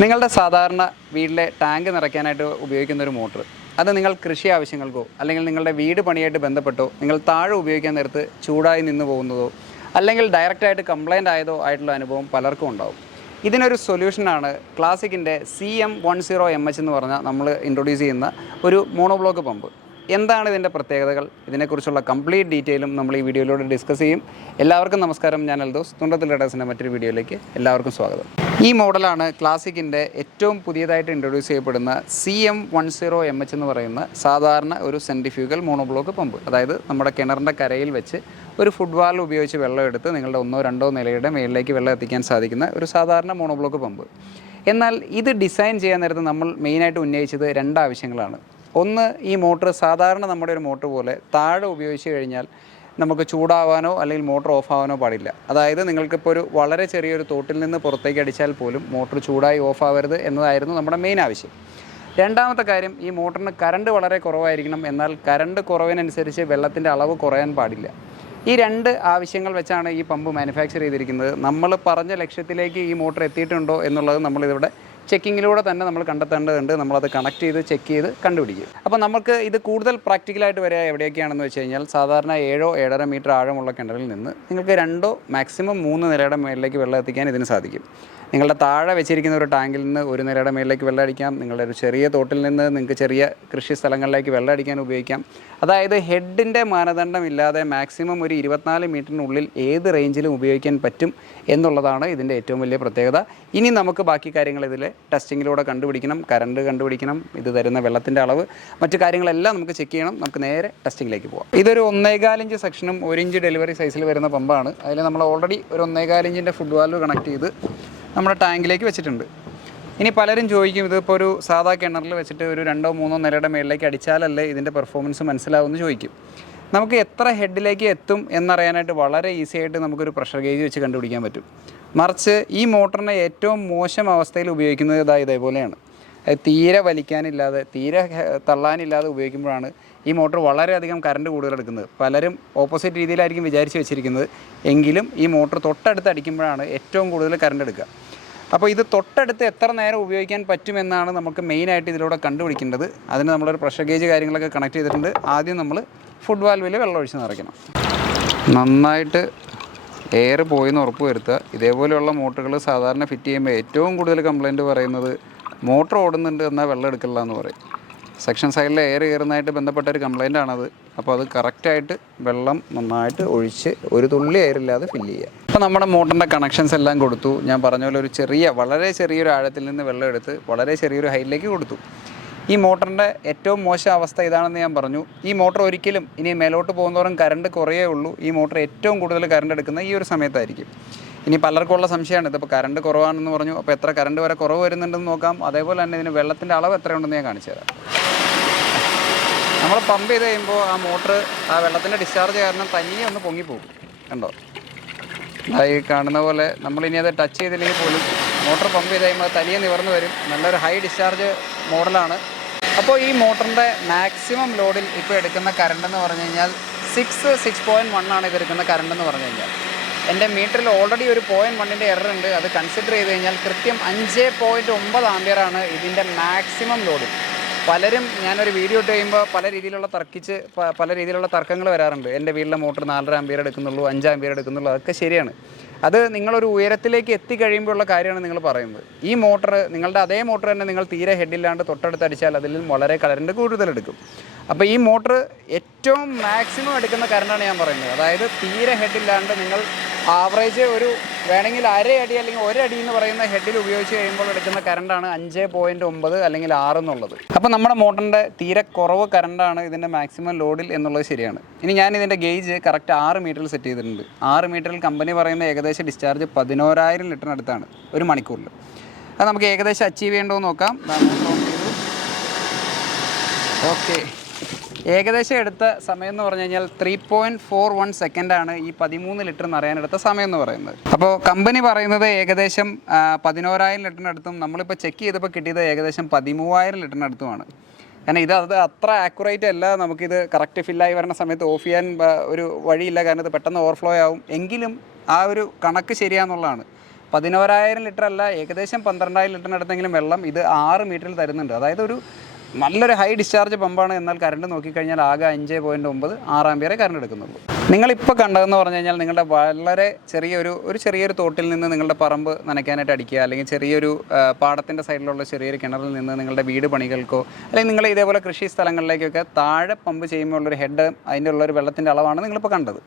നിങ്ങളുടെ സാധാരണ വീട്ടിലെ ടാങ്ക് നിറയ്ക്കാനായിട്ട് ഉപയോഗിക്കുന്ന ഒരു മോട്ടർ, അത് നിങ്ങൾ കൃഷി ആവശ്യങ്ങൾക്കോ അല്ലെങ്കിൽ നിങ്ങളുടെ വീട് പണിയായിട്ട് ബന്ധപ്പെട്ടോ നിങ്ങൾ താഴെ ഉപയോഗിക്കാൻ നേരത്ത് ചൂടായി നിന്ന് പോകുന്നതോ അല്ലെങ്കിൽ ഡയറക്റ്റായിട്ട് കംപ്ലൈൻ്റ് ആയതോ ആയിട്ടുള്ള അനുഭവം പലർക്കും ഉണ്ടാവും. ഇതിനൊരു സൊല്യൂഷനാണ് ക്ലാസിക്കിൻ്റെ CM10MH എന്ന് പറഞ്ഞാൽ നമ്മൾ ഇൻട്രൊഡ്യൂസ് ചെയ്യുന്ന ഒരു മോണോബ്ലോക്ക് പമ്പ്. എന്താണ് ഇതിൻ്റെ പ്രത്യേകതകൾ, ഇതിനെക്കുറിച്ചുള്ള കംപ്ലീറ്റ് ഡീറ്റെയിലും നമ്മൾ ഈ വീഡിയോയിലൂടെ ഡിസ്കസ് ചെയ്യും. എല്ലാവർക്കും നമസ്കാരം, ഞാൻ അൽദോസ്. തുണ്ടത്തിൽ റേഡേഴ്സിൻ്റെ മറ്റൊരു വീഡിയോയിലേക്ക് എല്ലാവർക്കും സ്വാഗതം. ഈ മോഡലാണ് ക്ലാസിക്കിൻ്റെ ഏറ്റവും പുതിയതായിട്ട് ഇൻട്രൊഡ്യൂസ് ചെയ്യപ്പെടുന്ന CM10MH എന്ന് പറയുന്ന സാധാരണ ഒരു സെൻട്രിഫ്യൂഗൽ മോണോബ്ലോക്ക് പമ്പ്. അതായത് നമ്മുടെ കിണറിൻ്റെ കരയിൽ വെച്ച് ഒരു ഫുഡ് വാൽവ് ഉപയോഗിച്ച് വെള്ളം എടുത്ത് നിങ്ങളുടെ 1-2 നിലയുടെ മേളിലേക്ക് വെള്ളം എത്തിക്കാൻ സാധിക്കുന്ന ഒരു സാധാരണ മോണോബ്ലോക്ക് പമ്പ്. എന്നാൽ ഇത് ഡിസൈൻ ചെയ്യാൻ നേരത്ത് നമ്മൾ മെയിനായിട്ട് ഉന്നയിച്ചത് 2 ആവശ്യങ്ങളാണ്. ഒന്ന്, ഈ മോട്ടർ സാധാരണ നമ്മുടെ ഒരു മോട്ടർ പോലെ താഴെ ഉപയോഗിച്ച് കഴിഞ്ഞാൽ നമുക്ക് ചൂടാവാനോ അല്ലെങ്കിൽ മോട്ടർ ഓഫ് ആവാനോ പാടില്ല. അതായത് നിങ്ങൾക്കിപ്പോൾ ഒരു വളരെ ചെറിയൊരു തോട്ടിൽ നിന്ന് പുറത്തേക്ക് അടിച്ചാൽ പോലും മോട്ടർ ചൂടായി ഓഫ് ആവരുത് എന്നതായിരുന്നു നമ്മുടെ മെയിൻ ആവശ്യം. രണ്ടാമത്തെ കാര്യം, ഈ മോട്ടറിന് കറണ്ട് വളരെ കുറവായിരിക്കണം. എന്നാൽ കറണ്ട് കുറവിനനുസരിച്ച് വെള്ളത്തിൻ്റെ അളവ് കുറയാൻ പാടില്ല. ഈ 2 ആവശ്യങ്ങൾ വെച്ചാണ് ഈ പമ്പ് മാനുഫാക്ചർ ചെയ്തിരിക്കുന്നത്. നമ്മൾ പറഞ്ഞ ലക്ഷ്യത്തിലേക്ക് ഈ മോട്ടർ എത്തിയിട്ടുണ്ടോ എന്നുള്ളത് നമ്മളിതിവിടെ ചെക്കിങ്ങിലൂടെ തന്നെ നമ്മൾ കണ്ടെത്തേണ്ടതുണ്ട്. നമ്മളത് കണക്ട് ചെയ്ത് ചെക്ക് ചെയ്ത് കണ്ടുപിടിക്കും. അപ്പോൾ നമുക്ക് ഇത് കൂടുതൽ പ്രാക്ടിക്കലായിട്ട് വരിക എവിടെയൊക്കെയാണെന്ന് വെച്ച് കഴിഞ്ഞാൽ, സാധാരണ 7-7.5 മീറ്റർ ആഴമുള്ള കിണറിൽ നിന്ന് നിങ്ങൾക്ക് 2 മാക്സിമം 3 നിലയുടെ മേളിലേക്ക് വെള്ളം എത്തിക്കാൻ ഇതിന് സാധിക്കും. നിങ്ങളുടെ താഴെ വെച്ചിരിക്കുന്ന ഒരു ടാങ്കിൽ നിന്ന് 1 നിലയുടെ മേളിലേക്ക് വെള്ളം അടിക്കാം. നിങ്ങളുടെ ഒരു ചെറിയ തോട്ടിൽ നിന്ന് നിങ്ങൾക്ക് ചെറിയ കൃഷി സ്ഥലങ്ങളിലേക്ക് വെള്ളം അടിക്കാൻ ഉപയോഗിക്കാം. അതായത് ഹെഡിൻ്റെ മാനദണ്ഡം ഇല്ലാതെ മാക്സിമം ഒരു 24 മീറ്ററിനുള്ളിൽ ഏത് റേഞ്ചിലും ഉപയോഗിക്കാൻ പറ്റും എന്നുള്ളതാണ് ഇതിൻ്റെ ഏറ്റവും വലിയ പ്രത്യേകത. ഇനി നമുക്ക് ബാക്കി കാര്യങ്ങൾ ഇതിൽ ടെസ്റ്റിങ്ങിലൂടെ കണ്ടുപിടിക്കണം. കറണ്ട് കണ്ടുപിടിക്കണം, ഇത് തരുന്ന വെള്ളത്തിൻ്റെ അളവ്, മറ്റു കാര്യങ്ങളെല്ലാം നമുക്ക് ചെക്ക് ചെയ്യണം. നമുക്ക് നേരെ ടെസ്റ്റിങ്ങിലേക്ക് പോകാം. ഇതൊരു 1.25 ഇഞ്ച് സെക്ഷനും 1 ഇഞ്ച് ഡെലിവറി സൈസിൽ വരുന്ന പമ്പാണ്. അതിൽ നമ്മൾ ഓൾറെഡി ഒരു 1.25 ഇഞ്ചിൻ്റെ ഫുഡ് വാൽവ് കണക്ട് ചെയ്ത് നമ്മുടെ ടാങ്കിലേക്ക് വെച്ചിട്ടുണ്ട്. ഇനി പലരും ചോദിക്കും, ഇതിപ്പോൾ ഒരു സാധാ കിണറിൽ വെച്ചിട്ട് ഒരു 2-3 നിലയുടെ മേളിലേക്ക് അടിച്ചാലല്ലേ ഇതിൻ്റെ പെർഫോമൻസ് മനസ്സിലാവുമെന്ന് ചോദിക്കും. നമുക്ക് എത്ര ഹെഡിലേക്ക് എത്തും എന്നറിയാനായിട്ട് വളരെ ഈസി ആയിട്ട് നമുക്കൊരു പ്രഷർ ഗേജ് വെച്ച് കണ്ടുപിടിക്കാൻ പറ്റും. മറിച്ച് ഈ മോട്ടറിനെ ഏറ്റവും മോശം അവസ്ഥയിൽ ഉപയോഗിക്കുന്നത് ഇതേപോലെയാണ്. അത് തീരെ വലിക്കാനില്ലാതെ തീരെ തള്ളാനില്ലാതെ ഉപയോഗിക്കുമ്പോഴാണ് ഈ മോട്ടർ വളരെയധികം കറണ്ട് കൂടുതലെടുക്കുന്നത്. പലരും ഓപ്പോസിറ്റ് രീതിയിലായിരിക്കും വിചാരിച്ച് വെച്ചിരിക്കുന്നത്, എങ്കിലും ഈ മോട്ടർ തൊട്ടടുത്ത് അടിക്കുമ്പോഴാണ് ഏറ്റവും കൂടുതൽ കറണ്ട് എടുക്കുക. അപ്പോൾ ഇത് തൊട്ടടുത്ത് എത്ര നേരം ഉപയോഗിക്കാൻ പറ്റുമെന്നാണ് നമുക്ക് മെയിനായിട്ട് ഇതിലൂടെ കണ്ടുപിടിക്കേണ്ടത്. അതിന് നമ്മളൊരു പ്രഷർ ഗേജ് കാര്യങ്ങളൊക്കെ കണക്ട് ചെയ്തിട്ടുണ്ട്. ആദ്യം നമ്മൾ ഫുഡ് വാൽവിൽ വെള്ളം ഒഴിച്ച് നിറയ്ക്കണം. നന്നായിട്ട് എയർ പോയെന്ന് ഉറപ്പ് വരുത്തുക. ഇതേപോലെയുള്ള മോട്ടറുകൾ സാധാരണ ഫിറ്റ് ചെയ്യുമ്പോൾ ഏറ്റവും കൂടുതൽ കംപ്ലയിൻറ്റ് പറയുന്നത് മോട്ടർ ഓടുന്നുണ്ട് എന്നാൽ വെള്ളം എടുക്കില്ല എന്ന് പറയും. സെക്ഷൻ സൈഡിൽ എയർ കയറുന്നതായിട്ട് ബന്ധപ്പെട്ട ഒരു കംപ്ലയിൻ്റ് ആണത്. അപ്പോൾ അത് കറക്റ്റായിട്ട് വെള്ളം നന്നായിട്ട് ഒഴിച്ച് ഒരു തുള്ളി എയറില്ലാതെ ഫില്ല് ചെയ്യുക. അപ്പോൾ നമ്മുടെ മോട്ടറിൻ്റെ കണക്ഷൻസ് എല്ലാം കൊടുത്തു. ഞാൻ പറഞ്ഞ പോലെ ഒരു വളരെ ചെറിയൊരു ആഴത്തിൽ നിന്ന് വെള്ളം എടുത്ത് വളരെ ചെറിയൊരു ഹൈറ്റിലേക്ക് കൊടുത്തു. ഈ മോട്ടറിൻ്റെ ഏറ്റവും മോശം അവസ്ഥ ഇതാണെന്ന് ഞാൻ പറഞ്ഞു. ഈ മോട്ടർ ഒരിക്കലും ഇനി മേലോട്ട് പോകുന്നതോറും കറണ്ട് കുറയേ ഉള്ളൂ. ഈ മോട്ടർ ഏറ്റവും കൂടുതൽ കറണ്ട് എടുക്കുന്നത് ഈ ഒരു സമയത്തായിരിക്കും. ഇനി പലർക്കുള്ള സംശയമാണ്, ഇതിപ്പോൾ കറണ്ട് കുറവാണെന്ന് പറഞ്ഞു, അപ്പോൾ എത്ര കറണ്ട് വരെ കുറവ് വരുന്നുണ്ടെന്ന് നോക്കാം. അതേപോലെ തന്നെ ഇതിന് വെള്ളത്തിൻ്റെ അളവ് എത്രയുണ്ടെന്ന് ഞാൻ കാണിച്ചു തരാം. നമ്മൾ പമ്പ് ചെയ്ത് കഴിയുമ്പോൾ ആ മോട്ടർ ആ വെള്ളത്തിൻ്റെ ഡിസ്ചാർജ് കാരണം തനിയെ ഒന്ന് പൊങ്ങിപ്പോകും. കണ്ടോ, ഈ കാണുന്ന പോലെ. നമ്മളിനി അത് ടച്ച് ചെയ്തില്ലെങ്കിൽ പോലും മോട്ടർ പമ്പ് ചെയ്ത് കഴിയുമ്പോൾ തനിയെ നിവർന്ന് വരും. നല്ലൊരു ഹൈ ഡിസ്ചാർജ് മോഡലാണ്. അപ്പോൾ ഈ മോട്ടറിൻ്റെ മാക്സിമം ലോഡിൽ ഇപ്പോൾ എടുക്കുന്ന കറണ്ടെന്ന് പറഞ്ഞു കഴിഞ്ഞാൽ 6.1 ആണ് ഇതെടുക്കുന്ന കറണ്ടെന്ന് പറഞ്ഞു കഴിഞ്ഞാൽ. എൻ്റെ മീറ്ററിൽ ഓൾറെഡി ഒരു 0.1ൻ്റെ എറർ ഉണ്ട്. അത് കൺസിഡർ ചെയ്ത് കഴിഞ്ഞാൽ കൃത്യം 5.9 ആംപിയറാണ് ഇതിൻ്റെ മാക്സിമം ലോഡിൽ. പലരും ഞാനൊരു വീഡിയോ ഇട്ട് കഴിയുമ്പോൾ പല രീതിയിലുള്ള തർക്കങ്ങൾ വരാറുണ്ട്. എൻ്റെ വീട്ടിലെ മോട്ടർ 4.5 ആംപിയർ എടുക്കുന്നുള്ളൂ, 5 ആംപിയർ എടുക്കുന്നുള്ളൂ. അതൊക്കെ ശരിയാണ്. അത് നിങ്ങളൊരു ഉയരത്തിലേക്ക് എത്തിക്കഴിയുമ്പോഴുള്ള കാര്യമാണ് നിങ്ങൾ പറയുന്നത്. ഈ മോട്ടർ, നിങ്ങളുടെ അതേ മോട്ടർ തന്നെ നിങ്ങൾ തീരെ ഹെഡില്ലാണ്ട് തൊട്ടടുത്ത് അടിച്ചാൽ അതിൽ വളരെ കറണ്ട് കൂടുതലെടുക്കും. അപ്പോൾ ഈ മോട്ടർ ഏറ്റവും മാക്സിമം എടുക്കുന്ന കറണ്ടാണ് ഞാൻ പറയുന്നത്. അതായത് തീരെ ഹെഡില്ലാണ്ട് നിങ്ങൾ ആവറേജ് ഒരു വേണമെങ്കിൽ 1/2 അടി അല്ലെങ്കിൽ 1 അടി എന്ന് പറയുന്ന ഹെഡിൽ ഉപയോഗിച്ച് കഴിയുമ്പോൾ എടുക്കുന്ന കറണ്ടാണ് 5.9 അല്ലെങ്കിൽ 6 എന്നുള്ളത്. അപ്പോൾ നമ്മുടെ മോട്ടറിൻ്റെ തീരെ കുറവ് കറണ്ടാണ് ഇതിൻ്റെ മാക്സിമം ലോഡിൽ എന്നുള്ളത് ശരിയാണ്. ഇനി ഞാൻ ഇതിൻ്റെ ഗേജ് കറക്റ്റ് 6 മീറ്ററിൽ സെറ്റ് ചെയ്തിട്ടുണ്ട്. 6 മീറ്ററിൽ കമ്പനി പറയുന്ന ഏകദേശം ഡിസ്ചാർജ് 11,000 ലിറ്ററിനടുത്താണ് ഒരു മണിക്കൂറിൽ. അത് നമുക്ക് ഏകദേശം അച്ചീവ് ചെയ്യേണ്ടതെന്ന് നോക്കാം. ഓക്കെ, ഏകദേശം എടുത്ത സമയം എന്ന് പറഞ്ഞു കഴിഞ്ഞാൽ 3.41 സെക്കൻഡാണ് ഈ 13 ലിറ്റർ നിറയാനെടുത്ത സമയം എന്ന് പറയുന്നത്. അപ്പോൾ കമ്പനി പറയുന്നത് ഏകദേശം 11,000 ലിറ്ററിനടുത്തും നമ്മളിപ്പോൾ ചെക്ക് ചെയ്തപ്പോൾ കിട്ടിയത് ഏകദേശം 13,000 ലിറ്ററിനടുത്തുമാണ്. കാരണം അത് അത്ര ആക്യുറേറ്റ് അല്ല. നമുക്കിത് കറക്റ്റ് ഫില്ലായി വരുന്ന സമയത്ത് ഓഫ് ചെയ്യാൻ ഒരു വഴിയില്ല, കാരണം ഇത് പെട്ടെന്ന് ഓവർഫ്ലോ ആവും. എങ്കിലും ആ ഒരു കണക്ക് ശരിയാണെന്നുള്ളതാണ്. 11,000 ലിറ്റർ അല്ല, ഏകദേശം 12,000 ലിറ്ററിനടുത്തെങ്കിലും വെള്ളം ഇത് 6 മീറ്ററിൽ തരുന്നുണ്ട്. അതായത് ഒരു നല്ലൊരു ഹൈ ഡിസ്ചാർജ് പമ്പാണ്. എന്നാൽ കറണ്ട് നോക്കിക്കഴിഞ്ഞാൽ ആകെ 5.9 6 ആമ്പിയറെ കറണ്ട് എടുക്കുന്നുള്ളൂ. നിങ്ങളിപ്പോൾ കണ്ടതെന്ന് പറഞ്ഞു കഴിഞ്ഞാൽ നിങ്ങളുടെ വളരെ ചെറിയൊരു തോട്ടിൽ നിന്ന് നിങ്ങളുടെ പറമ്പ് നനയ്ക്കാനായിട്ട് അടിക്കുക, അല്ലെങ്കിൽ ചെറിയൊരു പാടത്തിൻ്റെ സൈഡിലുള്ള ചെറിയൊരു കിണറിൽ നിന്ന് നിങ്ങളുടെ വീട് പണികൾക്കോ അല്ലെങ്കിൽ നിങ്ങൾ ഇതേപോലെ കൃഷി സ്ഥലങ്ങളിലേക്കൊക്കെ താഴെ പമ്പ് ചെയ്യുമ്പോൾ ഉള്ളൊരു ഹെഡ്, അതിൻ്റെ ഉള്ളൊരു വെള്ളത്തിൻ്റെ അളവാണ് നിങ്ങളിപ്പോൾ കണ്ടത്.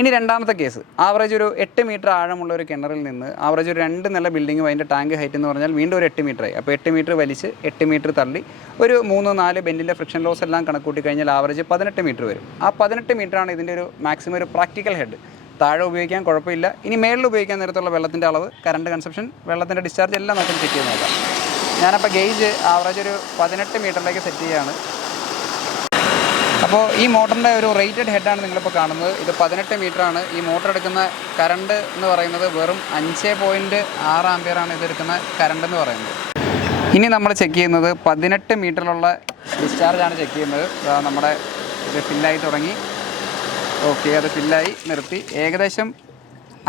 ഇനി രണ്ടാമത്തെ കേസ്, ആവറേജ് ഒരു 8 മീറ്റർ ആഴമുള്ള ഒരു കിണറിൽ നിന്ന് ആവറേജ് ഒരു 2 നില ബിൽഡിങ്ങും അതിൻ്റെ ടാങ്ക് ഹൈറ്റ് എന്ന് പറഞ്ഞാൽ വീണ്ടും ഒരു 8 മീറ്ററായി. അപ്പോൾ 8 മീറ്റർ വലിച്ച് 8 മീറ്റർ തള്ളി ഒരു 3-4 ബെൻഡിൻ്റെ ഫ്രിക്ഷൻ ലോസ് എല്ലാം കണക്കൂട്ടി കഴിഞ്ഞാൽ ആവറേജ് 18 മീറ്റർ വരും. ആ 18 മീറ്ററാണ് ഇതിൻ്റെ ഒരു മാക്സിമം ഒരു പ്രാക്ടിക്കൽ ഹെഡ്. താഴെ ഉപയോഗിക്കാൻ കുഴപ്പമില്ല. ഇനി മേളിൽ ഉപയോഗിക്കാൻ നേരത്തുള്ള വെള്ളത്തിൻ്റെ അളവ്, കറണ്ട് കൺസപ്ഷൻ, വെള്ളത്തിൻ്റെ ഡിസ്ചാർജ് എല്ലാം നമുക്ക് ചെക്ക് ചെയ്ത് നോക്കാം. ഞാനപ്പോൾ ഗേജ് ആവറേജ് ഒരു 18 മീറ്ററിലേക്ക് സെറ്റ് ചെയ്യുകയാണ്. അപ്പോൾ ഈ മോട്ടറിൻ്റെ ഒരു റേറ്റഡ് ഹെഡാണ് നിങ്ങളിപ്പോൾ കാണുന്നത്. ഇത് 18 മീറ്ററാണ്. ഈ മോട്ടർ എടുക്കുന്ന കറണ്ട് എന്ന് പറയുന്നത് വെറും 5.6 ആമ്പിയറാണ് ഇതെടുക്കുന്ന കറണ്ട് എന്ന് പറയുന്നത്. ഇനി നമ്മൾ ചെക്ക് ചെയ്യുന്നത് 18 മീറ്ററിലുള്ള ഡിസ്ചാർജാണ് ചെക്ക് ചെയ്യുന്നത്. നമ്മുടെ ഇത് ഫില്ലായി തുടങ്ങി. ഓക്കെ, അത് ഫില്ലായി നിർത്തി. ഏകദേശം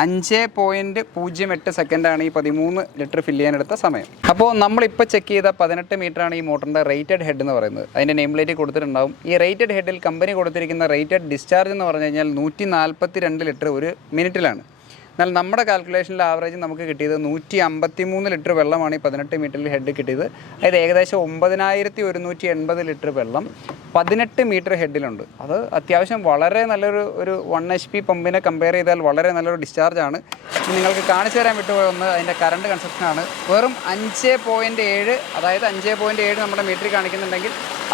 5.08 സെക്കൻഡാണ് ഈ 13 ലിറ്റർ ഫില്ല് ചെയ്യാനെടുത്ത സമയം. അപ്പോൾ നമ്മളിപ്പോൾ ചെക്ക് ചെയ്ത 18 മീറ്ററാണ് ഈ മോട്ടറിൻ്റെ റേറ്റഡ് ഹെഡ് എന്ന് പറയുന്നത്. അതിൻ്റെ നെയിം പ്ലേറ്റ് കൊടുത്തിട്ടുണ്ടാവും. ഈ റേറ്റഡ് ഹെഡിൽ കമ്പനി കൊടുത്തിരിക്കുന്ന റേറ്റഡ് ഡിസ്ചാർജ് എന്ന് പറഞ്ഞു കഴിഞ്ഞാൽ 142 ലിറ്റർ ഒരു മിനിറ്റിലാണ്. എന്നാൽ നമ്മുടെ കാൽക്കുലേഷനിൽ ആവറേജ് നമുക്ക് കിട്ടിയത് 153 ലിറ്റർ വെള്ളമാണ് ഈ 18 മീറ്ററിൽ ഹെഡ് കിട്ടിയത്. അതായത് ഏകദേശം 9,180 ലിറ്റർ വെള്ളം 18 മീറ്റർ ഹെഡിലുണ്ട്. അത് അത്യാവശ്യം വളരെ നല്ലൊരു 1 HP പമ്പിനെ കമ്പയർ ചെയ്താൽ വളരെ നല്ലൊരു ഡിസ്ചാർജാണ്. നിങ്ങൾക്ക് കാണിച്ചു തരാൻ വിട്ടുപോയ ഒന്ന് അതിൻ്റെ കറണ്ട് കൺസപ്ഷനാണ്. വെറും 5.7, അതായത് 5.7 നമ്മുടെ മീറ്ററിൽ കാണിക്കുന്നുണ്ടെങ്കിൽ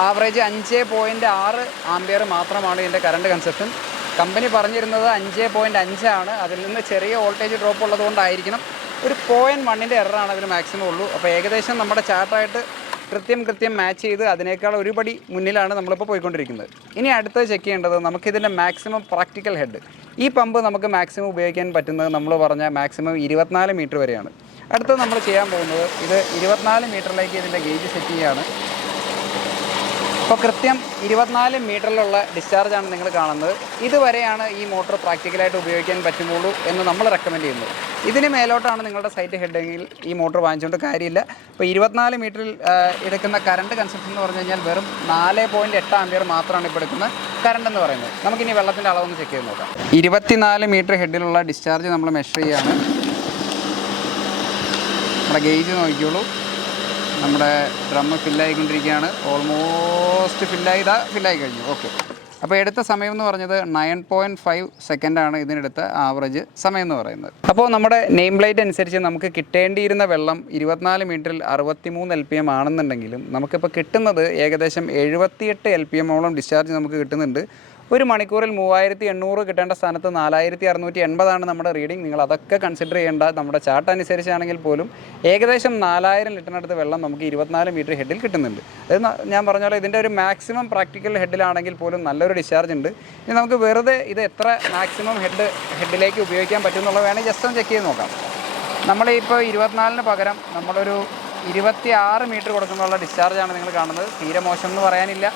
ആവറേജ് 5.6 ആമ്പിയർ മാത്രമാണ് ഇതിൻ്റെ കറണ്ട് കൺസപ്ഷൻ. കമ്പനി പറഞ്ഞിരുന്നത് 5.5 ആണ്. അതിൽ നിന്ന് ചെറിയ വോൾട്ടേജ് ഡ്രോപ്പ് ഉള്ളതുകൊണ്ടായിരിക്കണം ഒരു 0.1ൻ്റെ എററാണ് അതിന് മാക്സിമം ഉള്ളൂ. അപ്പോൾ ഏകദേശം നമ്മുടെ ചാർട്ടായിട്ട് കൃത്യം മാച്ച് ചെയ്ത് അതിനേക്കാൾ ഒരുപടി മുന്നിലാണ് നമ്മളിപ്പോൾ പോയിക്കൊണ്ടിരിക്കുന്നത്. ഇനി അടുത്തത് ചെക്ക് ചെയ്യേണ്ടത് നമുക്കിതിൻ്റെ മാക്സിമം പ്രാക്ടിക്കൽ ഹെഡ്. ഈ പമ്പ് നമുക്ക് മാക്സിമം ഉപയോഗിക്കാൻ പറ്റുന്നത് നമ്മൾ പറഞ്ഞ മാക്സിമം 24 മീറ്റർ വരെയാണ്. അടുത്തത് നമ്മൾ ചെയ്യാൻ പോകുന്നത് ഇത് 24 മീറ്ററിലേക്ക് ഇതിൻ്റെ ഗേജ് സെറ്റ് ചെയ്യുകയാണ്. അപ്പോൾ കൃത്യം 24 മീറ്ററിലുള്ള ഡിസ്ചാർജാണ് നിങ്ങൾ കാണുന്നത്. ഇതുവരെയാണ് ഈ മോട്ടോർ പ്രാക്ടിക്കലായിട്ട് ഉപയോഗിക്കാൻ പറ്റുള്ളൂ എന്ന് നമ്മൾ റെക്കമെൻഡ് ചെയ്യുന്നത്. ഇതിന് മേലോട്ടാണ് നിങ്ങളുടെ സൈറ്റ് ഹെഡെങ്കിൽ ഈ മോട്ടോർ വാങ്ങിച്ചുകൊണ്ട് കാര്യമില്ല. ഇപ്പോൾ 24 മീറ്ററിൽ എടുക്കുന്ന കറണ്ട് കൺസപ്ഷൻ എന്ന് പറഞ്ഞു കഴിഞ്ഞാൽ വെറും 4.8 ആമ്പിയർ മാത്രമാണ് ഇപ്പോൾ എടുക്കുന്ന കറണ്ട് എന്ന് പറയുന്നത്. നമുക്കിനി വെള്ളത്തിൻ്റെ അളവൊന്ന് ചെക്ക് ചെയ്ത് നോക്കാം. 24 മീറ്റർ ഹെഡിലുള്ള ഡിസ്ചാർജ് നമ്മൾ മെഷർ ചെയ്യുകയാണ്. നമ്മുടെ ഗേജ് നോക്കിക്കോളൂ. നമ്മുടെ ഡ്രമ്മ് ഫില്ലായിക്കൊണ്ടിരിക്കുകയാണ്. ഓൾമോസ്റ്റ് ഫില്ലായി കഴിഞ്ഞു. ഓക്കെ, അപ്പോൾ എടുത്ത സമയം എന്ന് പറഞ്ഞത് 9.5 സെക്കൻഡാണ് ഇതിനെടുത്ത ആവറേജ് സമയം എന്ന് പറയുന്നത്. അപ്പോൾ നമ്മുടെ നെയിം പ്ലേറ്റ് അനുസരിച്ച് നമുക്ക് കിട്ടേണ്ടിയിരുന്ന വെള്ളം 24 മീറ്ററിൽ 63 LPM ആണെന്നുണ്ടെങ്കിലും നമുക്കിപ്പോൾ കിട്ടുന്നത് ഏകദേശം 78 LPM ഡിസ്ചാർജ് നമുക്ക് കിട്ടുന്നുണ്ട്. ഒരു മണിക്കൂറിൽ 3800 കിട്ടേണ്ട സ്ഥാനത്ത് 4680 നമ്മുടെ റീഡിങ്. നിങ്ങൾ അതൊക്കെ കൺസിഡർ ചെയ്യേണ്ട. നമ്മുടെ ചാർട്ട് അനുസരിച്ചാണെങ്കിൽ പോലും ഏകദേശം 4000 ലിറ്ററിനടുത്ത് വെള്ളം നമുക്ക് 24 മീറ്റർ ഹെഡിൽ കിട്ടുന്നുണ്ട്. അത് ഞാൻ പറഞ്ഞ പോലെ ഇതിൻ്റെ ഒരു മാക്സിമം പ്രാക്ടിക്കൽ ഹെഡിലാണെങ്കിൽ പോലും നല്ലൊരു ഡിസ്ചാർജ് ഉണ്ട്. ഇനി നമുക്ക് വെറുതെ ഇത് എത്ര മാക്സിമം ഹെഡിലേക്ക് ഉപയോഗിക്കാൻ പറ്റും എന്നുള്ളത് വേണമെങ്കിൽ ജസ്റ്റ് ഒന്ന് ചെക്ക് ചെയ്ത് നോക്കാം. നമ്മളിപ്പോൾ 24 പകരം നമ്മളൊരു 26 മീറ്റർ കൊടുക്കുന്നുള്ള ഡിസ്ചാർജാണ് നിങ്ങൾ കാണുന്നത്. തീരെ മോശം എന്ന് പറയാനില്ല.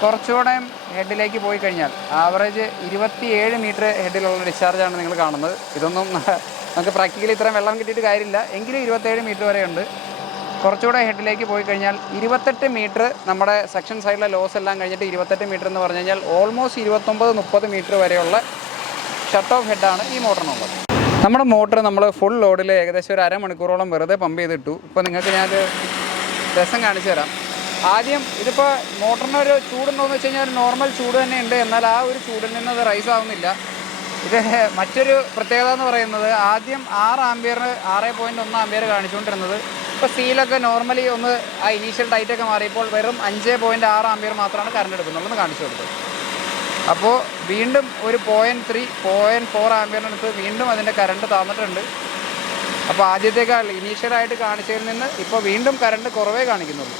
കുറച്ചുകൂടെ ഹെഡിലേക്ക് പോയി കഴിഞ്ഞാൽ ആവറേജ് 27 മീറ്റർ ഹെഡിലുള്ള ഡിസ്ചാർജാണ് നിങ്ങൾ കാണുന്നത്. ഇതൊന്നും നമുക്ക് പ്രാക്ടിക്കലി ഇത്രയും വെള്ളം കിട്ടിയിട്ട് കാര്യമില്ല. എങ്കിലും 27 മീറ്റർ വരെയുണ്ട്. കുറച്ചുകൂടെ ഹെഡിലേക്ക് പോയി കഴിഞ്ഞാൽ 28 മീറ്റർ നമ്മുടെ സെക്ഷൻ സൈഡിലെ ലോസ് എല്ലാം കഴിഞ്ഞിട്ട് 28 മീറ്റർ എന്ന് പറഞ്ഞു കഴിഞ്ഞാൽ ഓൾമോസ്റ്റ് 29-30 മീറ്റർ വരെയുള്ള ഷട്ട് ഓഫ് ഹെഡാണ് ഈ മോട്ടറിനുള്ളത്. നമ്മുടെ മോട്ടർ നമ്മൾ ഫുൾ ലോഡിൽ ഏകദേശം ഒരു അരമണിക്കൂറോളം വെറുതെ പമ്പ് ചെയ്തിട്ടു. ഇപ്പോൾ നിങ്ങൾക്ക് ഞാനൊരു രസം കാണിച്ചു തരാം. ആദ്യം ഇതിപ്പോൾ മോട്ടറിനൊരു ചൂടുണ്ടോയെന്ന് വെച്ച് കഴിഞ്ഞാൽ ഒരു നോർമൽ ചൂട് തന്നെ ഉണ്ട്. എന്നാൽ ആ ഒരു ചൂടിൽ നിന്ന് അത് റൈസ് ആവുന്നില്ല. ഇത് മറ്റൊരു പ്രത്യേകത എന്ന് പറയുന്നത് ആദ്യം 6 ആമ്പിയർ 6.1 ആമ്പിയർ കാണിച്ചുകൊണ്ടിരുന്നത് ഇപ്പോൾ സീലൊക്കെ നോർമലി ഒന്ന് ആ ഇനീഷ്യൽ ടൈറ്റൊക്കെ മാറിയപ്പോൾ വെറും 5.6 ആമ്പിയർ മാത്രമാണ് കറണ്ട് എടുക്കുന്നുള്ളൂ കാണിച്ചു കൊടുത്തത്. അപ്പോൾ വീണ്ടും ഒരു 0.4 ആമ്പിയറിനടുത്ത് വീണ്ടും അതിൻ്റെ കറണ്ട് താന്നിട്ടുണ്ട്. അപ്പോൾ ആദ്യത്തേക്കാൾ ഇനീഷ്യലായിട്ട് കാണിച്ചതിൽ നിന്ന് ഇപ്പോൾ വീണ്ടും കറണ്ട് കുറവേ കാണിക്കുന്നുള്ളൂ.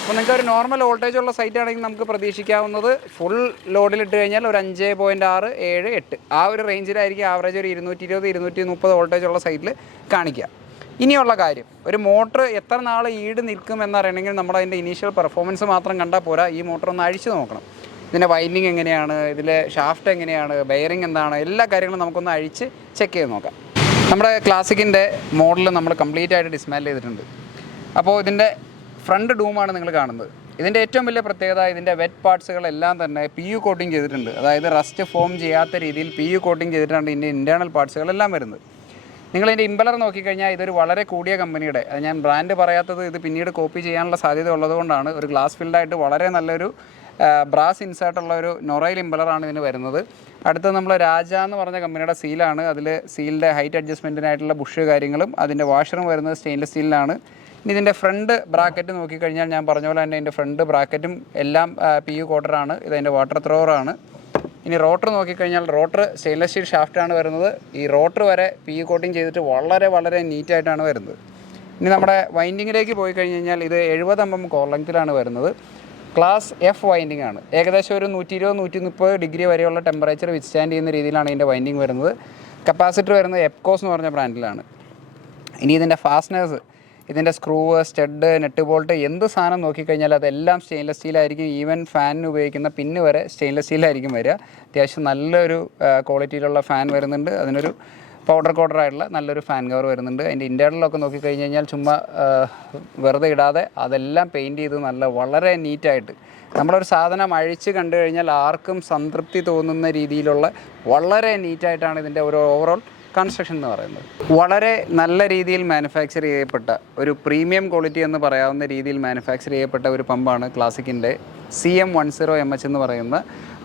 അപ്പോൾ നിങ്ങൾക്ക് ഒരു നോർമൽ വോൾട്ടേജ് ഉള്ള സൈറ്റ് ആണെങ്കിൽ നമുക്ക് പ്രതീക്ഷിക്കാവുന്നത് ഫുൾ ലോഡിലിട്ട് കഴിഞ്ഞാൽ ഒരു 5.6, 7, 8 ആ ഒരു റേഞ്ചിലായിരിക്കും ആവറേജ് ഒരു 220-230 വോൾട്ടേജ് ഉള്ള സൈറ്റിൽ കാണിക്കുക. ഇനിയുള്ള കാര്യം, ഒരു മോട്ടർ എത്ര നാൾ ഈട് നിൽക്കും എന്നറിയണമെങ്കിൽ നമ്മുടെ അതിൻ്റെ ഇനീഷ്യൽ പെർഫോമൻസ് മാത്രം കണ്ടാൽ പോരാ. ഈ മോട്ടർ ഒന്ന് അഴിച്ച് നോക്കണം. ഇതിൻ്റെ വൈൻഡിങ് എങ്ങനെയാണ്, ഇതിലെ ഷാഫ്റ്റ് എങ്ങനെയാണ്, ബെയറിംഗ് എന്താണ്, എല്ലാ കാര്യങ്ങളും നമുക്കൊന്ന് അഴിച്ച് ചെക്ക് ചെയ്ത് നോക്കാം. നമ്മുടെ ക്ലാസിക്കിൻ്റെ മോഡൽ നമ്മൾ കംപ്ലീറ്റ് ആയിട്ട് ഡിസ്മാൻഡിൽ ചെയ്തിട്ടുണ്ട്. അപ്പോൾ ഇതിൻ്റെ ഫ്രണ്ട് ഡൂമാണ് നിങ്ങൾ കാണുന്നത്. ഇതിൻ്റെ ഏറ്റവും വലിയ പ്രത്യേകത ഇതിൻ്റെ വെറ്റ് പാർട്സുകളെല്ലാം തന്നെ PU കോട്ടിങ് ചെയ്തിട്ടുണ്ട്. അതായത് റസ്റ്റ് ഫോം ചെയ്യാത്ത രീതിയിൽ PU കോട്ടിങ് ചെയ്തിട്ടാണ് ഇതിൻ്റെ ഇൻറ്റേർണൽ പാർട്സുകളെല്ലാം വരുന്നത്. നിങ്ങളിതിൻ്റെ ഇമ്പലർ നോക്കിക്കഴിഞ്ഞാൽ ഇതൊരു വളരെ കൂടിയ കമ്പനിയുടെ, അത് ഞാൻ ബ്രാൻഡ് പറയാത്തത് ഇത് പിന്നീട് കോപ്പി ചെയ്യാനുള്ള സാധ്യത ഉള്ളതുകൊണ്ടാണ്. ഒരു ഗ്ലാസ് ഫിൽഡായിട്ട് വളരെ നല്ലൊരു ബ്രാസ് ഇൻസേർട്ടുള്ള ഒരു നൊറൈൽ ഇമ്പലറാണ് ഇതിന് വരുന്നത്. അടുത്ത് നമ്മൾ രാജ എന്ന് പറഞ്ഞ കമ്പനിയുടെ സീലാണ്. അതിൽ സീലിൻ്റെ ഹൈറ്റ് അഡ്ജസ്റ്റ്മെൻറ്റിനായിട്ടുള്ള ബുഷ് കാര്യങ്ങളും അതിൻ്റെ വാഷറും വരുന്നത് സ്റ്റെയിൻലെസ് സ്റ്റീലിലാണ്. ഇനി ഇതിൻ്റെ ഫ്രണ്ട് ബ്രാക്കറ്റ് നോക്കിക്കഴിഞ്ഞാൽ ഞാൻ പറഞ്ഞ പോലെ തന്നെ ഇതിൻ്റെ ഫ്രണ്ട് ബ്രാക്കറ്റും എല്ലാം PU കോട്ടറാണ്. ഇതതിൻ്റെ വാട്ടർ ത്രോവറാണ്. ഇനി റോട്ടർ നോക്കിക്കഴിഞ്ഞാൽ റോട്ടർ സ്റ്റെയിൻലെസ് സ്റ്റീൽ ഷാഫ്റ്റാണ് വരുന്നത്. ഈ റോട്ടർ വരെ PU കോട്ടിങ് ചെയ്തിട്ട് വളരെ വളരെ നീറ്റായിട്ടാണ് വരുന്നത്. ഇനി നമ്മുടെ വൈൻഡിങ്ങിലേക്ക് പോയി കഴിഞ്ഞ് കഴിഞ്ഞാൽ ഇത് 70 mm കോർ ലെങ്ത്തിലാണ് വരുന്നത്. ക്ലാസ് F വൈൻഡിങ് ആണ്. ഏകദേശം ഒരു 120-130 ഡിഗ്രി വരെയുള്ള ടെമ്പറേച്ചർ വിത്ത്സ്റ്റാൻഡ് ചെയ്യുന്ന രീതിയിലാണ് ഇതിൻ്റെ വൈൻഡിങ് വരുന്നത്. കപ്പാസിറ്റർ വരുന്നത് എപ്കോസ് എന്ന് പറഞ്ഞ ബ്രാൻഡിലാണ്. ഇനി ഇതിൻ്റെ ഫാസ്റ്റനേഴ്സ്, ഇതിൻ്റെ സ്ക്രൂവ്, സ്റ്റഡ്, നെറ്റ് ബോൾട്ട്, എന്ത് സാധനം നോക്കിക്കഴിഞ്ഞാൽ അതെല്ലാം സ്റ്റെയിൻലെസ് സ്റ്റീലായിരിക്കും. ഈവൻ ഫാനിന് ഉപയോഗിക്കുന്ന പിന്ന് വരെ സ്റ്റെയിൻലെസ് സ്റ്റീലായിരിക്കും വരിക. അത്യാവശ്യം നല്ലൊരു ക്വാളിറ്റിയിലുള്ള ഫാൻ വരുന്നുണ്ട്. അതിനൊരു പൗഡർ കോട്ടറായിട്ടുള്ള നല്ലൊരു ഫാൻ കവർ വരുന്നുണ്ട്. അതിൻ്റെ ഇൻറ്റേർണലൊക്കെ നോക്കിക്കഴിഞ്ഞ് കഴിഞ്ഞാൽ ചുമ്മാ വെറുതെ ഇടാതെ അതെല്ലാം പെയിൻറ്റ് ചെയ്ത് വളരെ നീറ്റായിട്ട് നമ്മളൊരു സാധനം അഴിച്ച് കണ്ടു കഴിഞ്ഞാൽ ആർക്കും സംതൃപ്തി തോന്നുന്ന രീതിയിലുള്ള വളരെ നീറ്റായിട്ടാണ് ഇതിൻ്റെ ഒരു ഓവറോൾ കൺസ്ട്രക്ഷൻ എന്ന് പറയുന്നത്. വളരെ നല്ല രീതിയിൽ മാനുഫാക്ചർ ചെയ്യപ്പെട്ട ഒരു പ്രീമിയം ക്വാളിറ്റി എന്ന് പറയാവുന്ന രീതിയിൽ മാനുഫാക്ചർ ചെയ്യപ്പെട്ട ഒരു പമ്പാണ് ക്ലാസിക്കിൻ്റെ CM10MH എന്ന് പറയുന്ന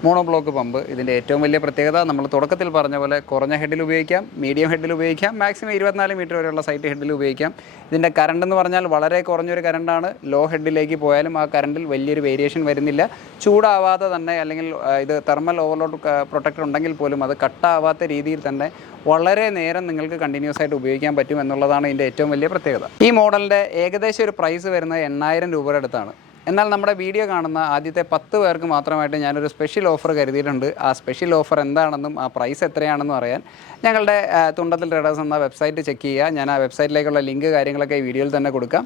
മോണോ ബ്ലോക്ക് പമ്പ്. ഇതിൻ്റെ ഏറ്റവും വലിയ പ്രത്യേകത നമ്മൾ തുടക്കത്തിൽ പറഞ്ഞ പോലെ കുറഞ്ഞ ഹെഡിൽ ഉപയോഗിക്കാം, മീഡിയം ഹെഡിൽ ഉപയോഗിക്കാം, മാക്സിമം 24 മീറ്റർ വരെയുള്ള സൈറ്റ് ഹെഡിൽ ഉപയോഗിക്കാം. ഇതിൻ്റെ കറണ്ട് എന്ന് പറഞ്ഞാൽ വളരെ കുറഞ്ഞൊരു കറണ്ടാണ്. ലോ ഹെഡിലേക്ക് പോയാലും ആ കറണ്ടിൽ വലിയൊരു വേരിയേഷൻ വരുന്നില്ല. ചൂടാവാതെ തന്നെ, അല്ലെങ്കിൽ ഇത് തെർമൽ ഓവർലോഡ് പ്രൊട്ടക്ടർ ഉണ്ടെങ്കിൽ പോലും അത് കട്ടാവാത്ത രീതിയിൽ തന്നെ വളരെ നേരം നിങ്ങൾക്ക് കണ്ടിന്യൂസ് ആയിട്ട് ഉപയോഗിക്കാൻ പറ്റും എന്നുള്ളതാണ് ഇതിൻ്റെ ഏറ്റവും വലിയ പ്രത്യേകത. ഈ മോഡലിൻ്റെ ഏകദേശം ഒരു പ്രൈസ് വരുന്നത് 8000 രൂപയുടെ അടുത്താണ്. എന്നാൽ നമ്മുടെ വീഡിയോ കാണുന്ന ആദ്യത്തെ 10 പേർക്ക് മാത്രമായിട്ട് ഞാനൊരു സ്പെഷ്യൽ ഓഫർ കരുതിയിട്ടുണ്ട്. ആ സ്പെഷ്യൽ ഓഫർ എന്താണെന്നും ആ പ്രൈസ് എത്രയാണെന്നും അറിയാൻ ഞങ്ങളുടെ തുണ്ടത്തിൽ ട്രേഡേഴ്സ് എന്ന വെബ്സൈറ്റ് ചെക്ക് ചെയ്യുക. ഞാൻ ആ വെബ്സൈറ്റിലേക്കുള്ള ലിങ്ക് കാര്യങ്ങളൊക്കെ ഈ വീഡിയോയിൽ തന്നെ കൊടുക്കാം.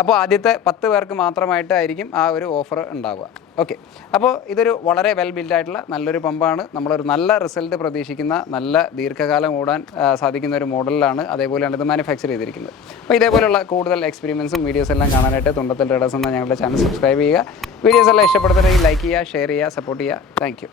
അപ്പോൾ ആദ്യത്തെ 10 പേർക്ക് മാത്രമായിട്ടായിരിക്കും ആ ഒരു ഓഫർ ഉണ്ടാവുക. ഓക്കെ, അപ്പോൾ ഇതൊരു വളരെ വെൽ ബിൽഡായിട്ടുള്ള നല്ലൊരു പമ്പാണ്. നമ്മളൊരു നല്ല റിസൾട്ട് പ്രതീക്ഷിക്കുന്ന, നല്ല ദീർഘകാലം ഓടാൻ സാധിക്കുന്ന ഒരു മോഡലിലാണ്. അതേപോലെയാണ് ഇത് മാനുഫാക്ചർ ചെയ്തിരിക്കുന്നത്. അപ്പോൾ ഇതേപോലെയുള്ള കൂടുതൽ എക്സ്പെരിമെൻസും വീഡിയോസ് എല്ലാം കാണാനായിട്ട് തുണ്ടത്തിൽ ട്രേഡേഴ്സ് എന്ന ഞങ്ങളുടെ ചാനൽ സബ്സ്ക്രൈബ് ചെയ്യുക. വീഡിയോസ് എല്ലാം ഇഷ്ടപ്പെടുന്നുണ്ടെങ്കിൽ ലൈക്ക് ചെയ്യുക, ഷെയർ ചെയ്യുക, സപ്പോർട്ട് ചെയ്യുക. Thank you.